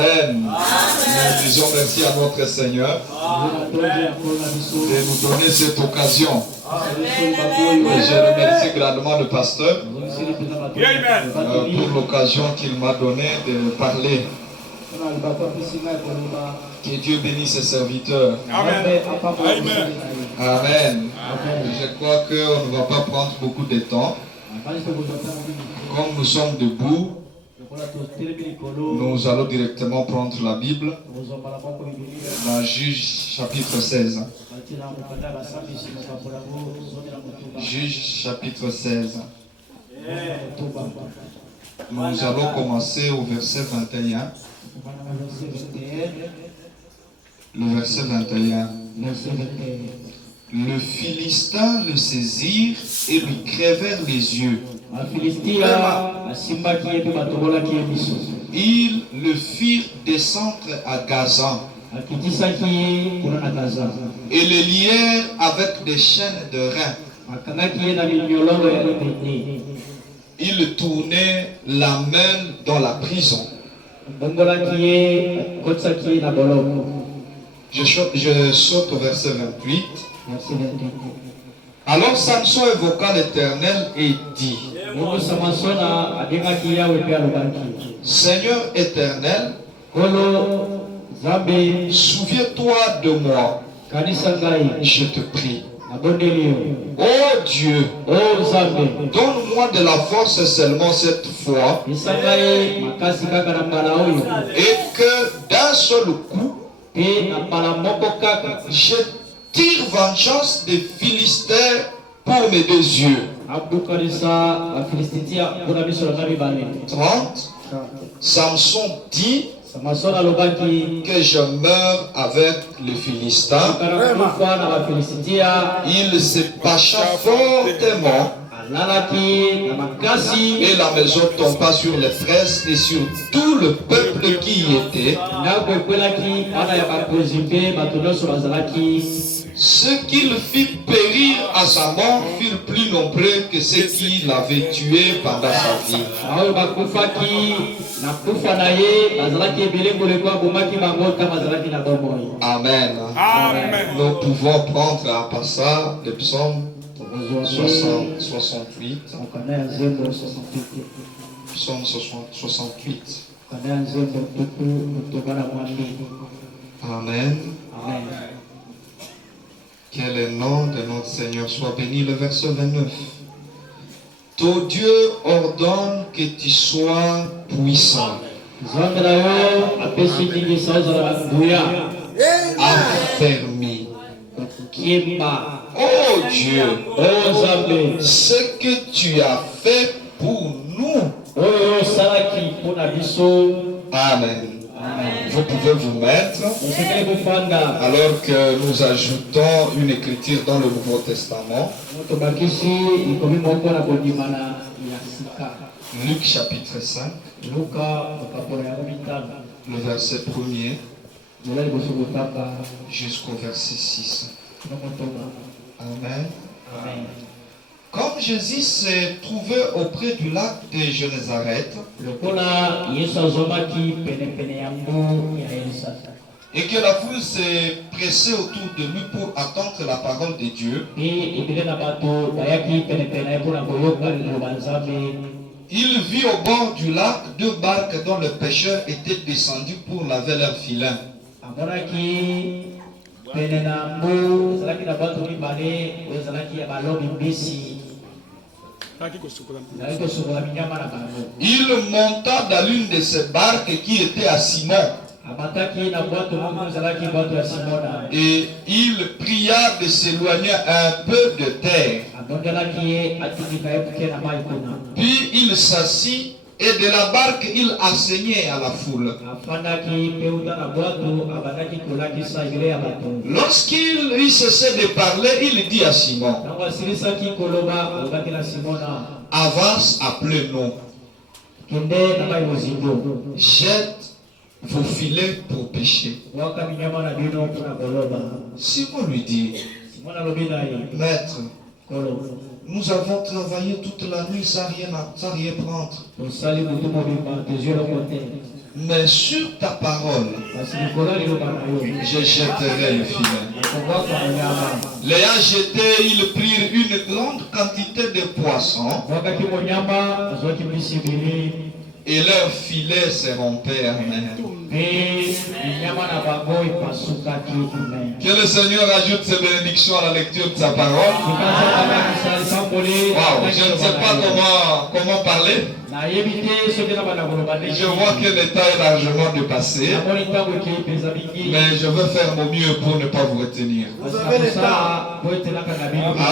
Amen. Nous disons merci à notre Seigneur de nous donner cette occasion. Et je remercie grandement le pasteur pour l'occasion qu'il m'a donnée de parler. Que Dieu bénisse ses serviteurs. Amen. Amen. Je crois qu'on ne va pas prendre beaucoup de temps. Comme nous sommes debout, nous allons directement prendre la Bible dans Juge chapitre 16. Juge chapitre 16. Nous allons commencer au verset 21. Le verset 21. Le Philistin le saisirent et lui crevèrent les yeux. Ils le firent descendre à Gaza et le lièrent avec des chaînes de reins. Ils tournaient la main dans la prison. Je saute au verset 28. Alors Samson évoqua l'Éternel et dit: Seigneur éternel, souviens-toi de moi, je te prie. Oh Dieu, donne-moi de la force seulement cette fois, et que d'un seul coup, je tire vengeance des Philistins pour mes deux yeux. 30. Samson dit que je meurs avec les Philistins. Il se pacha fortement et la maison tomba sur les fraises et sur tout le peuple qui y était. Ceux qu'il fit périr à sa mort furent plus nombreux que ceux qui l'avaient tué pendant sa vie. Amen. Amen. Nous pouvons prendre à passage le psaume 68. Psaume 68. Amen. Que le nom de notre Seigneur soit béni. Le verset 29. Ton Dieu ordonne que tu sois puissant, affermi. Oh Dieu, ce que tu as fait pour nous. Amen. Vous pouvez vous mettre alors que nous ajoutons une écriture dans le Nouveau Testament. Luc chapitre 5, le verset 1er jusqu'au verset 6. Amen. Comme Jésus s'est trouvé auprès du lac de Génézareth et que la foule s'est pressée autour de lui pour attendre la parole de Dieu, il vit au bord du lac deux barques dont les pêcheurs étaient descendus pour laver leurs filins. Il monta dans l'une de ces barques qui était à Simon. Et il pria de s'éloigner un peu de terre. Puis il s'assit et de la barque il enseignait à la foule. Lorsqu'il eut cessé de parler, il dit à Simon: avance après nous. Jette vos filets pour pêcher. Simon lui dit: Maître, nous avons travaillé toute la nuit sans rien prendre. Mais sur ta parole, je jetterai le filet. L'ayant jeté, ils prirent une grande quantité de poissons et leurs filets se rompèrent. Que le Seigneur ajoute ses bénédictions à la lecture de sa parole. Wow, je ne sais pas comment parler. Je vois que le temps est largement dépassé. Mais je veux faire mon mieux pour ne pas vous retenir.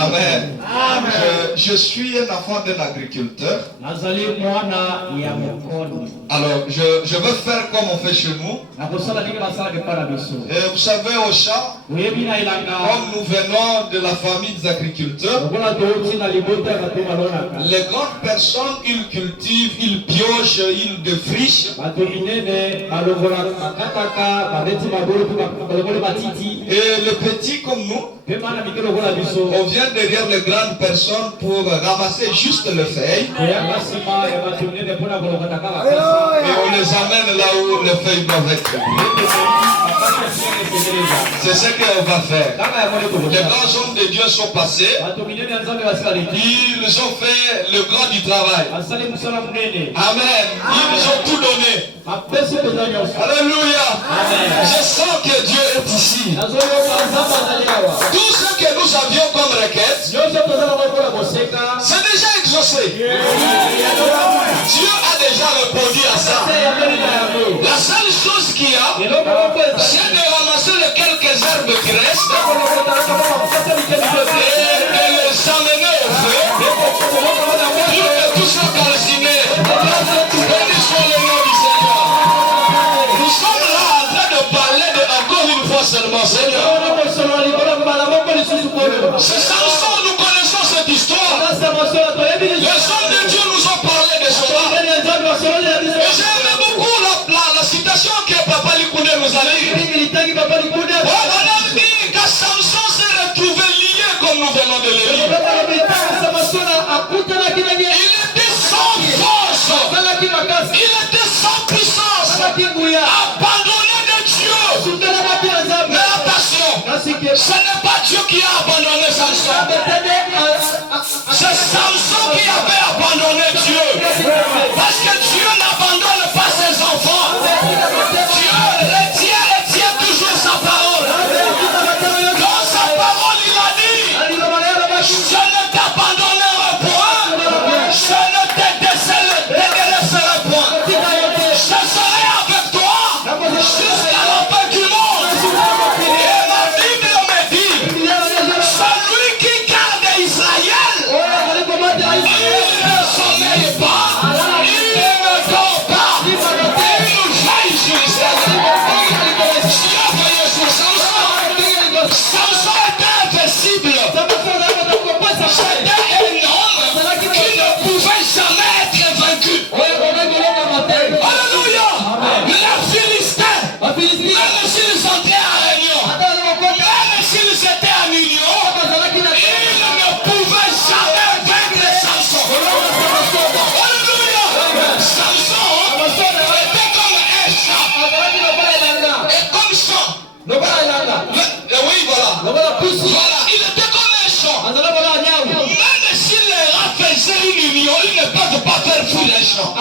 Amen. Je suis un enfant d'un agriculteur. Alors, je veux faire comme on fait chez nous. Et vous savez, au champ, comme nous venons de la famille des agriculteurs, les grandes personnes, ils cultivent, ils piochent, ils défrichent. Et les petits comme nous, on vient derrière les grandes personnes pour ramasser juste les feuilles. Et on les amène là où les feuilles doivent être. C'est ce qu'on va faire. Les grands hommes de Dieu sont passés. Ils ont fait le grand du travail. Amen. Ils ont tout donné. Alléluia. Je sens que Dieu est ici. Tout ce que nous avions comme requête, c'est déjà exaucé. Dieu a déjà répondu à ça. La seule chose qu'il y a, c'est de ramasser les quelques herbes de graisse et de les amener au feu pour que tout soit calciné. Béni soit le nom du Seigneur. Nous sommes là en train de parler de encore une fois seulement, Seigneur. C'est Samson, nous connaissons cette histoire. Les hommes de Dieu nous ont parlé de cela. Et j'aime beaucoup la citation que Papa Likoudé nous a lue. On a dit que Samson s'est retrouvé lié comme nous venons de le lire. Il était sans force. Il était sans puissance. Abandonné de Dieu. Mais attention, ce n'est pas Dieu qui a abandonné Samson. C'est Samson qui avait abandonné Dieu. Parce que Dieu n'abandonne pas ses enfants. Dieu retient toujours sa parole. Dans sa parole, il a dit, je ne t'abandonnerai point. Je ne te délaisserai point. Je serai avec toi jusqu'à la fin du monde. Et ma Bible me dit, celui qui garde Israël, il ne sommeille pas, il ne dort pas, il veille sur Israël. Dieu veillait sur Samson. Samson était invincible. C'était un homme qui ne pouvait jamais être vaincu. Alléluia. Les Philistins, même s'ils entraient en réunion, même s'ils étaient en union, ils ne pouvaient jamais vaincre Samson. Alléluia. Samson était comme un chat. Et comme chant. Oui, voilà. Voilà, il était comme un chant. Même si les rats faisaient une union, ils ne peuvent pas faire fuir les champs.